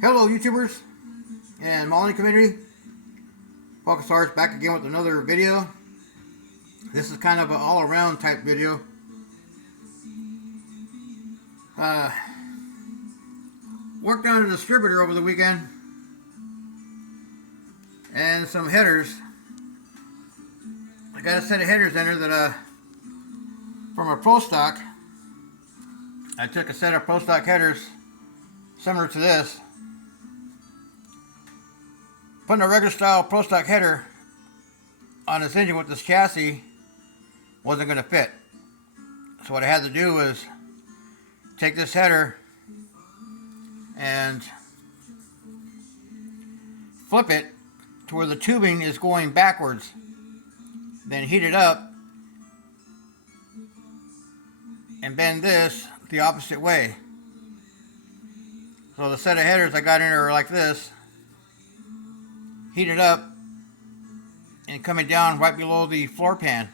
Hello YouTubers and Molly community. Focus Stars back again with another video. This is kind of an all-around type video. Worked on a distributor over the weekend and some headers. I got a set of headers in there that from a Pro Stock. I took a set of Pro Stock headers similar to this. Putting a regular style Pro Stock header on this engine with this chassis wasn't going to fit. So what I had to do was take this header and flip it to where the tubing is going backwards. Then heat it up and bend this the opposite way. So the set of headers I got in there are like this. Heated up and coming down right below the floor pan.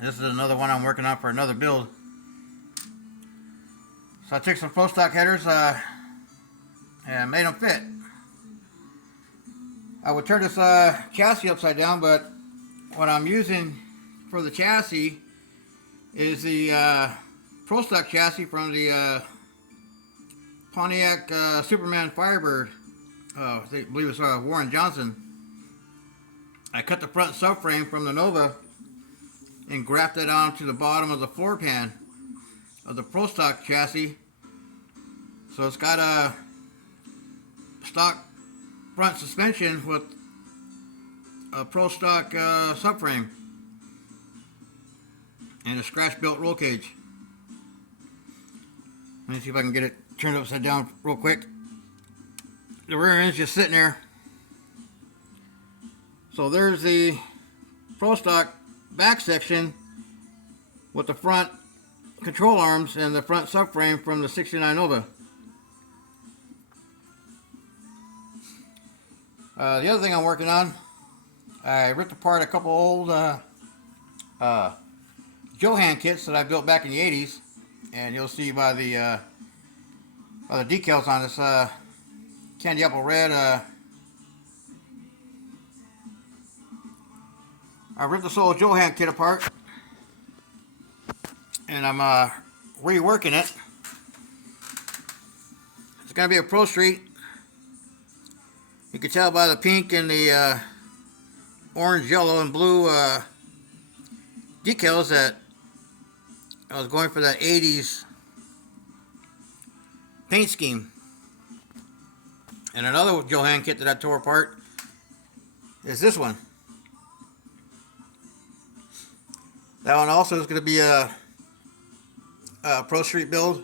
This is another one I'm working on for another build. So I took some Pro Stock headers and made them fit. I would turn this chassis upside down, but what I'm using for the chassis is the Pro Stock chassis from the Pontiac Superman Firebird. I believe it's Warren Johnson. I cut the front subframe from the Nova and grafted it onto the bottom of the floor pan of the Pro Stock chassis. So it's got a stock front suspension with a Pro Stock subframe and a scratch built roll cage. Let me see if I can get it turned upside down real quick. The rear end's just sitting there. So there's the Pro Stock back section with the front control arms and the front subframe from the 69 Nova. The other thing I'm working on, I ripped apart a couple old Johan kits that I built back in the 80s, and you'll see by the decals on this candy apple red. I ripped this old Johan kit apart and I'm reworking it. It's gonna be a Pro Street. You can tell by the pink and the orange, yellow, and blue decals that I was going for that 80s paint scheme. And another Johan kit that I tore apart is this one. That one also is going to be a Pro Street build.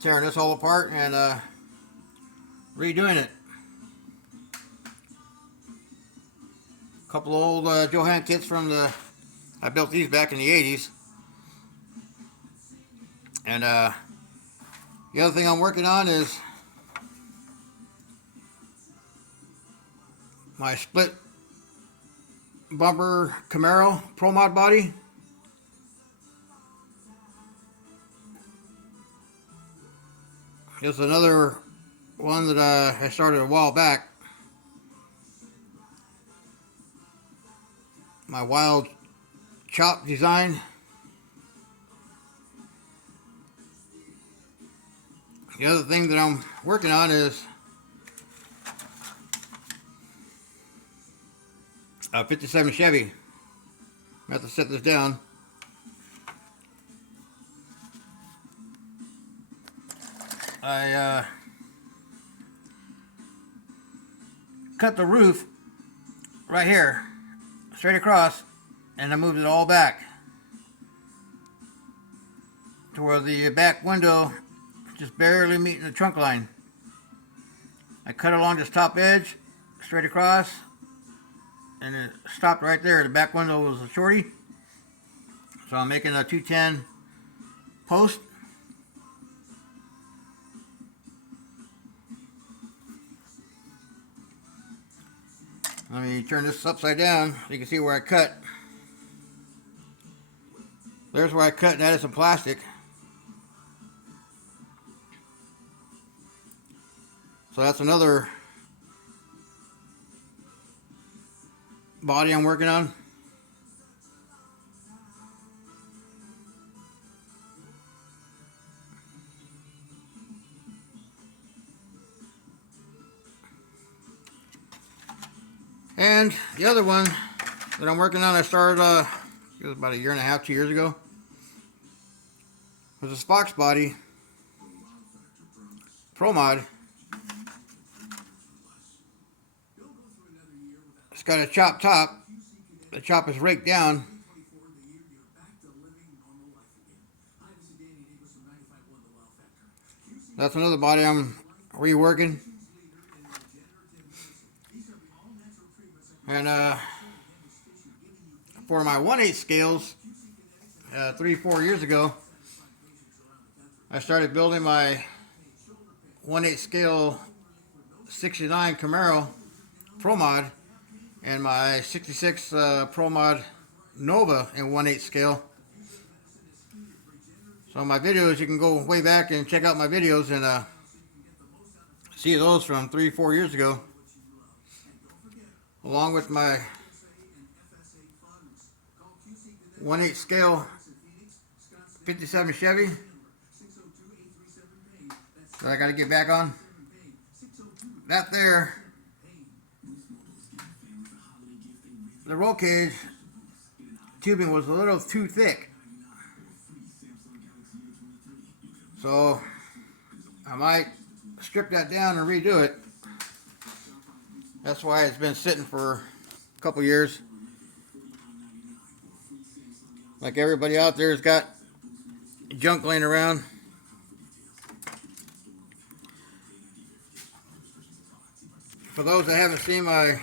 Tearing this all apart and redoing it. A couple old Johan kits from I built these back in the 80s. And the other thing I'm working on is my split bumper Camaro Pro Mod body. Here's another one that I started a while back. My Wild Chop design. The other thing that I'm working on is a 57 Chevy. I have to set this down. I cut the roof right here, straight across, and I moved it all back to where the back window just barely meeting the trunk line. I cut along this top edge, straight across, and it stopped right there. The back window was a shorty. So I'm making a 210 post. Let me turn this upside down so you can see where I cut. There's where I cut and added some plastic. So that's another body I'm working on. And the other one that I'm working on, I started it was about a year and a half, 2 years ago. It was a Fox body Pro Mod. It's got a chop top. The chop is raked down. That's another body I'm reworking. And for my 1/8 scales, 3-4 years ago, I started building my 1/8 scale 69 Camaro Pro Mod and my 66 Pro Mod Nova in 1/8 scale. So my videos, you can go way back and check out my videos and see those from 3-4 years ago, along with my 1/8 scale 57 Chevy that I got to get back on. That there, the roll cage tubing was a little too thick, so I might strip that down and redo it. That's why it's been sitting for a couple years. Like everybody out there has got junk laying around. For those that haven't seen my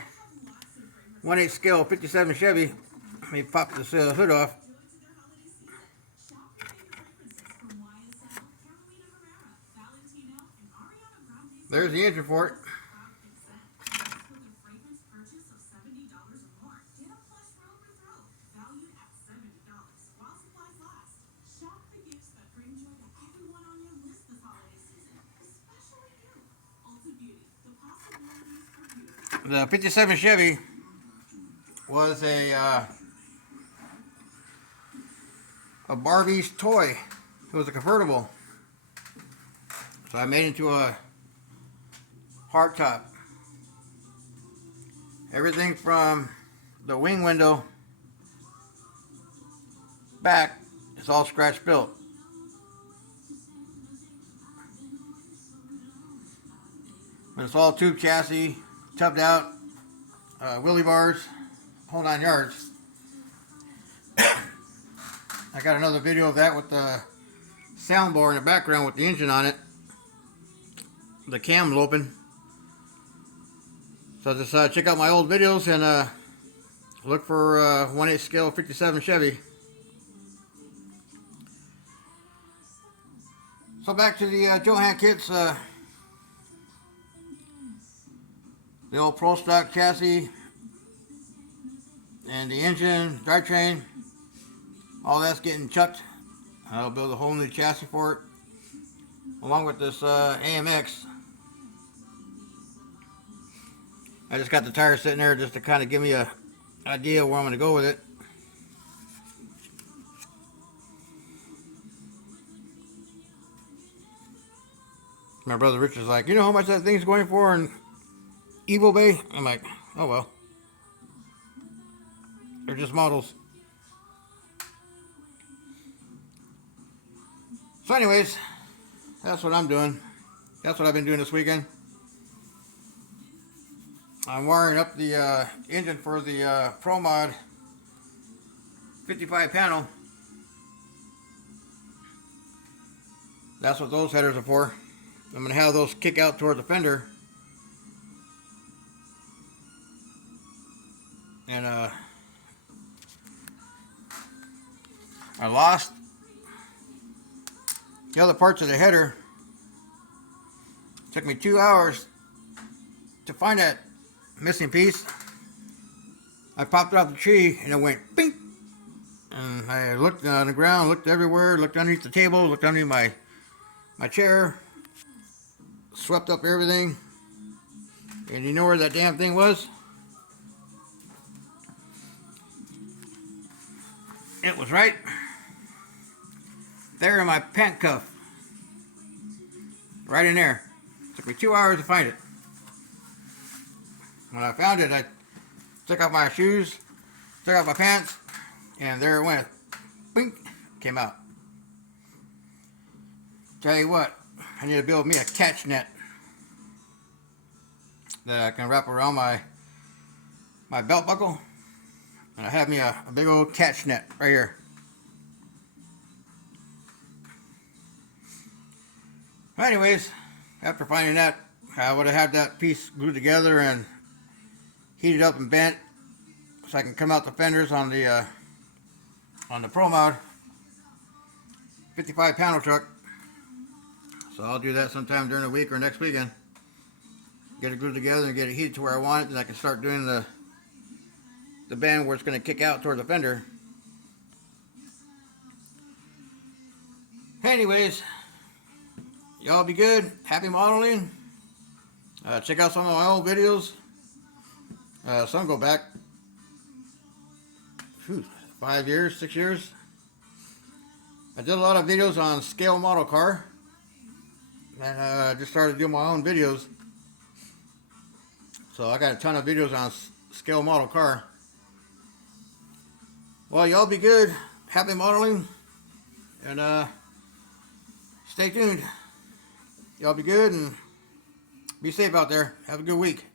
1/8 scale 57 Chevy, let me pop this hood off. There's the engine for it. The 57 Chevy was a Barbie's toy. It was a convertible. So I made it into a hardtop. Everything from the wing window back is all scratch built. But it's all tube chassis, tubbed out, wheelie bars, whole 9 yards. I got another video of that with the soundbar in the background with the engine on it. The cam's open. So just check out my old videos and look for 1/8 scale 57 Chevy. So back to the Johan kits. The old Pro Stock chassis and the engine, drivetrain, all that's getting chucked. I'll build a whole new chassis for it, along with this AMX. I just got the tires sitting there just to kind of give me an idea where I'm going to go with it. My brother Richard's like, you know how much that thing's going for in Evo Bay? I'm like, oh well. They're just models. So anyways, that's what I'm doing. That's what I've been doing this weekend. I'm wiring up the engine for the Pro Mod 55 panel. That's what those headers are for. I'm going to have those kick out toward the fender. And I lost the other parts of the header. It took me 2 hours to find that missing piece. I popped it off the tree and it went bing. And I looked on the ground, looked everywhere, looked underneath the table, looked underneath my chair, swept up everything. And you know where that damn thing was? It was right there in my pant cuff. Right in there. Took me 2 hours to find it. When I found it, I took off my shoes, took off my pants, and there it went. Bink! Came out. Tell you what, I need to build me a catch net that I can wrap around my belt buckle. And I have me a big old catch net right here. Anyways, after finding that, I would have had that piece glued together and heated up and bent so I can come out the fenders on the Pro Mod 55 panel truck. So I'll do that sometime during the week or next weekend. Get it glued together and get it heated to where I want it, and I can start doing the bend where it's going to kick out toward the fender. Anyways, y'all be good. Happy modeling. Check out some of my old videos. Some go back 5 years, 6 years. I did a lot of videos on scale model car, and I just started doing my own videos. So I got a ton of videos on scale model car. Well, y'all be good. Happy modeling, and stay tuned. Y'all be good and be safe out there. Have a good week.